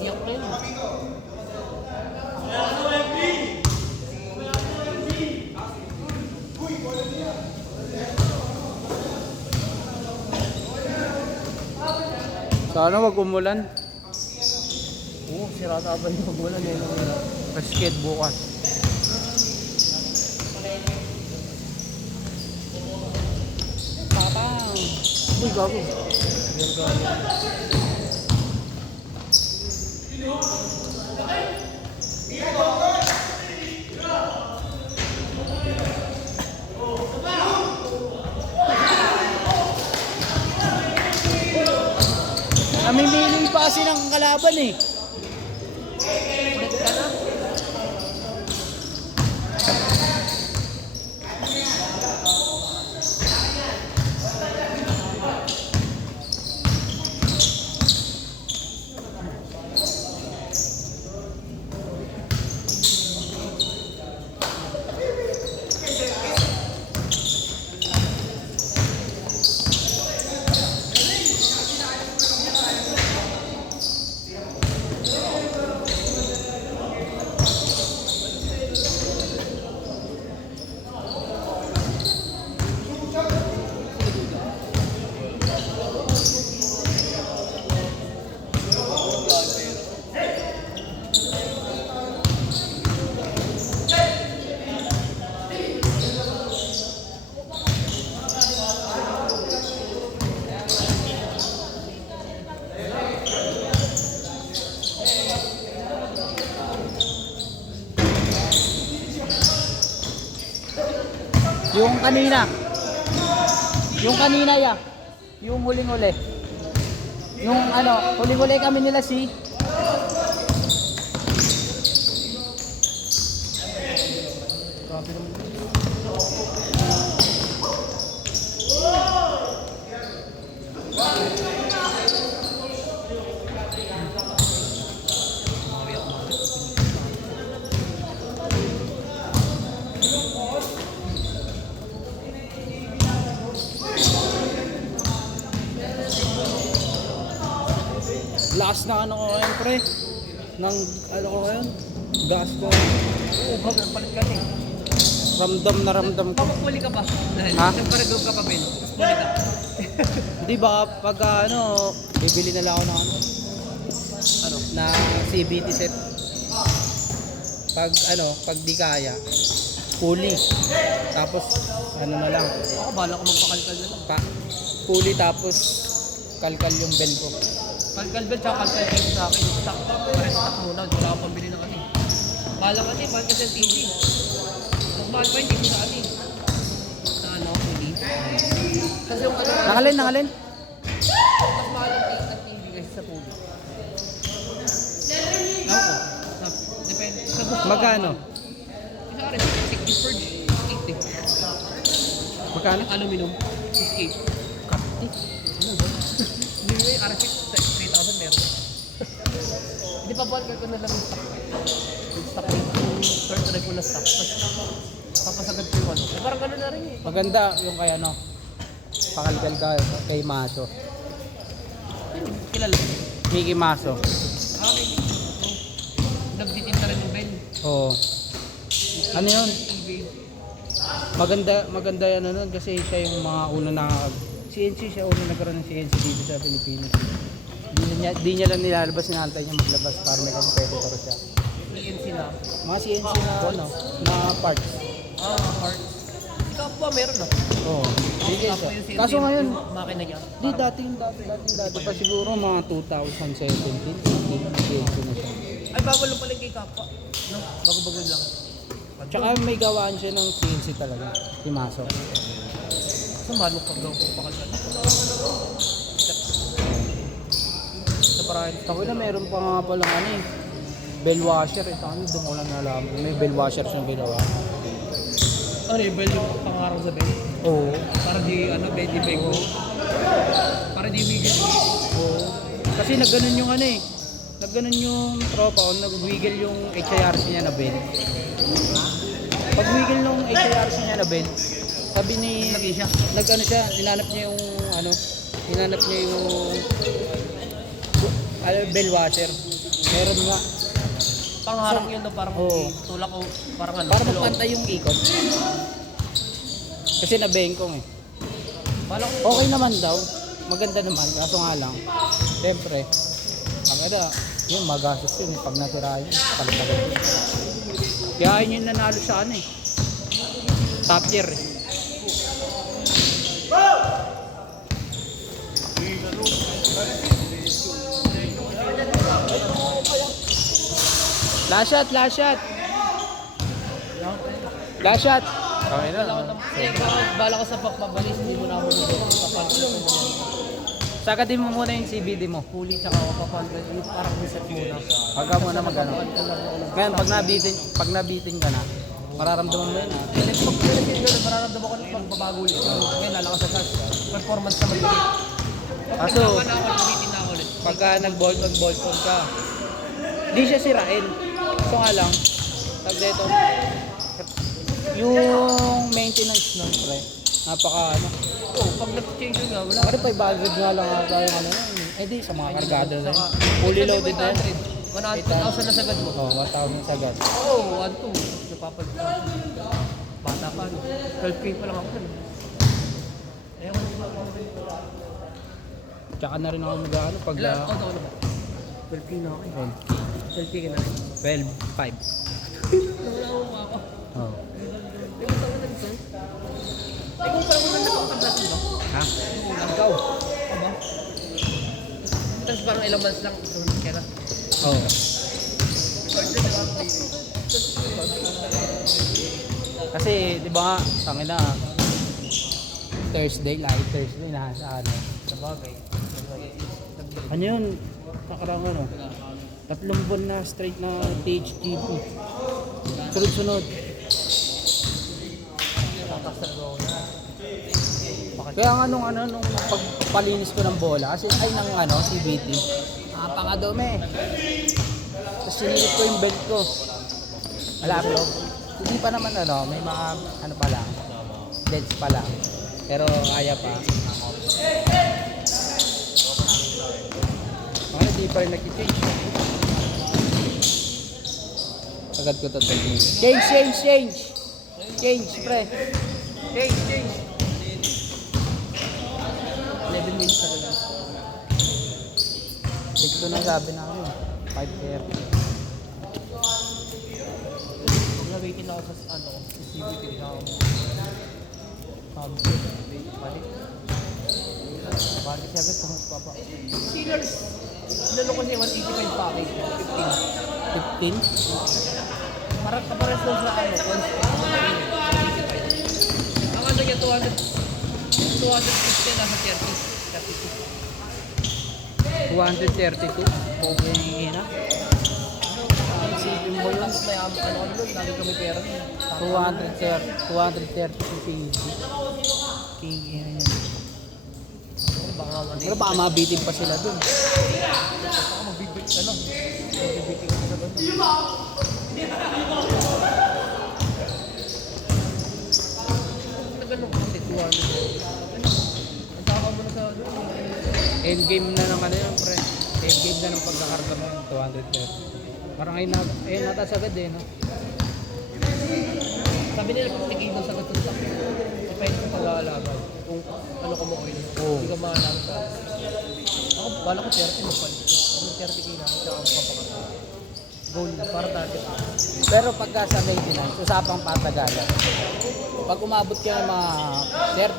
Iyak na yun. Sana wag umulan. Oo, sirata ba yung magulan ngayon? Basket bukas. Papang! Uy, gago. Namimili pa kasi ng kalaban eh. Ulit ka na? Yung kanina. Yung kanina ya. Yung huling-huli. Yung ano, huling-huli kami nila si last na ano ko ngayon pre. Nang ano ko ngayon. Gas ko. Oo, bakit palit ka eh. Ramdam na ramdam ko. Papapuli ka ba? Dahil Ha? nagparadog ka pa, Ben. Puli ka. Hindi ba pag ano, bibili na lang ako ng ano, na CBT set. Pag ano, pag di kaya, pulley. Tapos ano na lang, Ako, bahala ko magpakalkal na lang. pulley tapos kalkal yung bell ko. Kalkal Ben, tsaka kalkal kayo sa akin. Stock. Pares stock muna. Wala akong pambili na kasi. Mahal lang kasi, mahal kasi ang TV. Mas mahal pa hindi ko sa atin. Sa ano, hindi. Kasi yung ano, Nangalin. mas mahal ang TV kasi sa pulo. Ako, depende. Sa gusto. Magkano? Isa ka rin, 60 purge, 80. Magkano? Aluminum, 68. Kapti. Hindi mo yung RFX, 3,000 meron. Hindi pa bulk ko na lang yung stock. Yung stock yung third drive ko na stock. Tapos papasagad ko yung ano. Eh, parang gano'n na rin eh. Maganda yung kay ano, pakalkal ka kay Maso. Kilala. Mickey Maso. Ah, may video. Nagtitinta rin ng Ben. Oo. Ano yun? eBay. Maganda yan ano kasi siya yung mga una CNC siya una nagkaroon ng CNC dito sa Pilipinas. Di niya lang nilalabas, sinantay niya maglabas para may competitor siya. CNC na. Mga CNC na ano, na parts. Ah, parts. Ikaw po, meron na. Oo. Sige Tapos siya. yung CNC Kaso ngayon, yung makina niya. di dating dati pa siguro mga 2017, 18, CNC na siya. Ay, bago lang pala yung kay Kappa. No? Bago-bago lang. Tsaka may gawaan siya ng CNC talaga, si Maso. Sa malok pag daw po pakalkal. Sa parahin. Ako na meron pa nga palang ano eh, bell washer. Ito ano, doon ko lang nalaman. May bell washer siyang ginawa. Ano yung bell yung pangarang sa bell? Oo. Para di, ano, di bego. Para di wiggle. Oo. Kasi nagganon yung ano eh. Nagganon yung tropa ko, nag-wiggle yung HIRC niya na bell. Pag wiggle nung HIRC niya na bell, sabi ni, Lagi siya. nag-ano siya, hinanap niya yung ano, hinanap niya yung bell washer. Meron nga. Pangharang yun no, parang Oo. tulak ko, parang ano. Para sa loob. magpantay yung ikot. Kasi nabengkong eh. Bala ko, Okay naman daw. Maganda naman. Kaso nga lang. Siyempre. Ang ada, yun magastos yun. Pag natira yun, palit-palit yun. Kaya yun yung nanalo sa ano eh. Top tier eh. Last shot, last shot. Last shot. Okay bala ko sa pagpabalis, hindi mo na ako dito. Papansin mo yan. Sagatin mo muna yung CBD mo. Huli tsaka ako papansin, yung parang reset muna. Pagka mo na magano. Ngayon, pag nabitin ka na, mararamdaman mo yun ha. Pag pinagin yun, mararamdaman ko na magbabago ulit. Ngayon, lalakas sa touch. Performance naman yun. Kaso, Pag na ako, ulitin na ako ulit. pagka nag-bolt on ka, di siya sirain. So nga lang, tag dito, yung maintenance nun, pre, napaka ano. Oo, pag nag-change yun nga, wala. Pare 500 nga lang ata yung ano yun. Eh di, sa mga kargado na yun. Fully loaded na yun. 1,000 na sagad mo. Oo, 1,000 sagad. Oo, 1,200. Napapalit na. Bata pa, no? 12K pa lang ako nun. Ewan ko ba? Tsaka na rin ako mag-ano pag... Ilan? Ako na ba? 12K na ako eh. 12K ka na rin. 12.5. Wala ako ako. Oo. May gusto ko na rin, sir. Eh, kung parang maganda pang tablas mo ba? Ha? Ikaw. Aba? Tapos parang ilang months lang, sumunod ka na. Oo. Kasi, di ba, tangin na, Thursday na sa ano. Sa bagay. Ano yun? Nakarang ano? 3 buwan na straight na THGP. Sunod-sunod. Tatas na ako na. Kaya nga nung pagpalinis ko ng bola, kasi ay ng ano, CBT, pangadome. Tapos sinilip ko yung belt ko. Wala bro. Hindi pa naman ano, may mga ano pa lang, deads pa lang. Pero kaya pa. Ano, di pa rin nag-change. Agad ko to. Change, pre. Change. 11 minutes na rin. Ito na sabi na ako, 5:30. Pag na-waitin ako sa ano, sa CBT na ako. Balik. Balik 7 kung papa. Steelers. Lalo kasi 185 package. 15? Parang kapares doon sa ano, ang ano niya 250 nasa 232? Okay na. Isipin mo yun, may ano nun, lagi kami pera nun. 230 PPG. Pero baka mabitin pa sila dun. Baka magbibit ka lang. Magbibitin ka sa doon. Nagano kasi 200. Ang tama mo na sa ano. Endgame na ng ano yun, pre. Endgame na ng pagkakarga mo yung 230. Parang ayun natas agad eh, no? Sabi nila kung tigay doon sa katutak. Depende sa pag-aalaga. Kung ano ka mo oil. Oo. Hindi ka maalaga sa ako, wala ko 30 mo palit. Kung 30 kayo na ako, tsaka ako papakat. Goal na, para target. Pero pagka sa maintenance, usapang patagalan. Pag umabot ka ng mga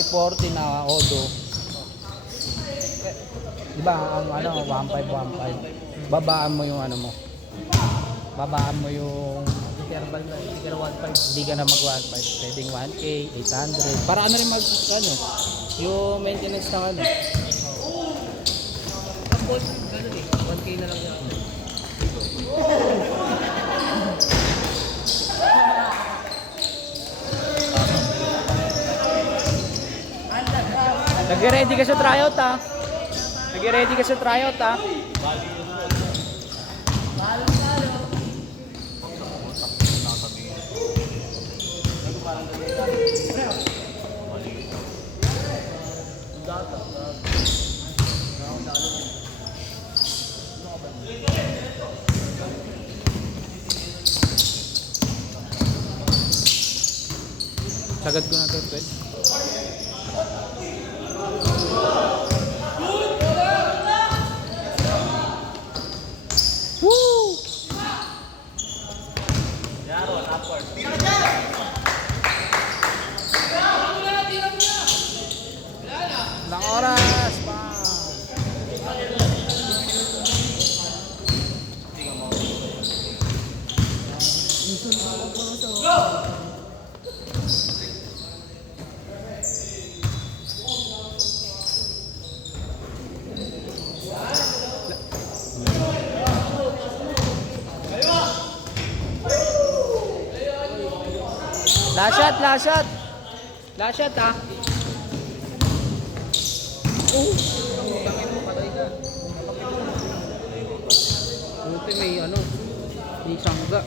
30-40 na odo, di ba, ang ano, 1.5, babaan mo yung ano mo. Babaan mo yung Interval na, hindi ka na 1.5. hindi ka na mag 1.5, pwedeng 1K, 800. Para ano rin mag, ano, yung maintenance ng ano. Ang boss, ganun eh. 1K na lang yan. Nag-ready ka sa tryout ha. Nag-ready ka sa tryout ha. Sagad ko na to, pwede. Woo! Ilang oras pa. Last shot, last shot. Last shot ah. Tangin mo, patay ka. Buti may ano, may sangga.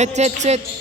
Set, set, set.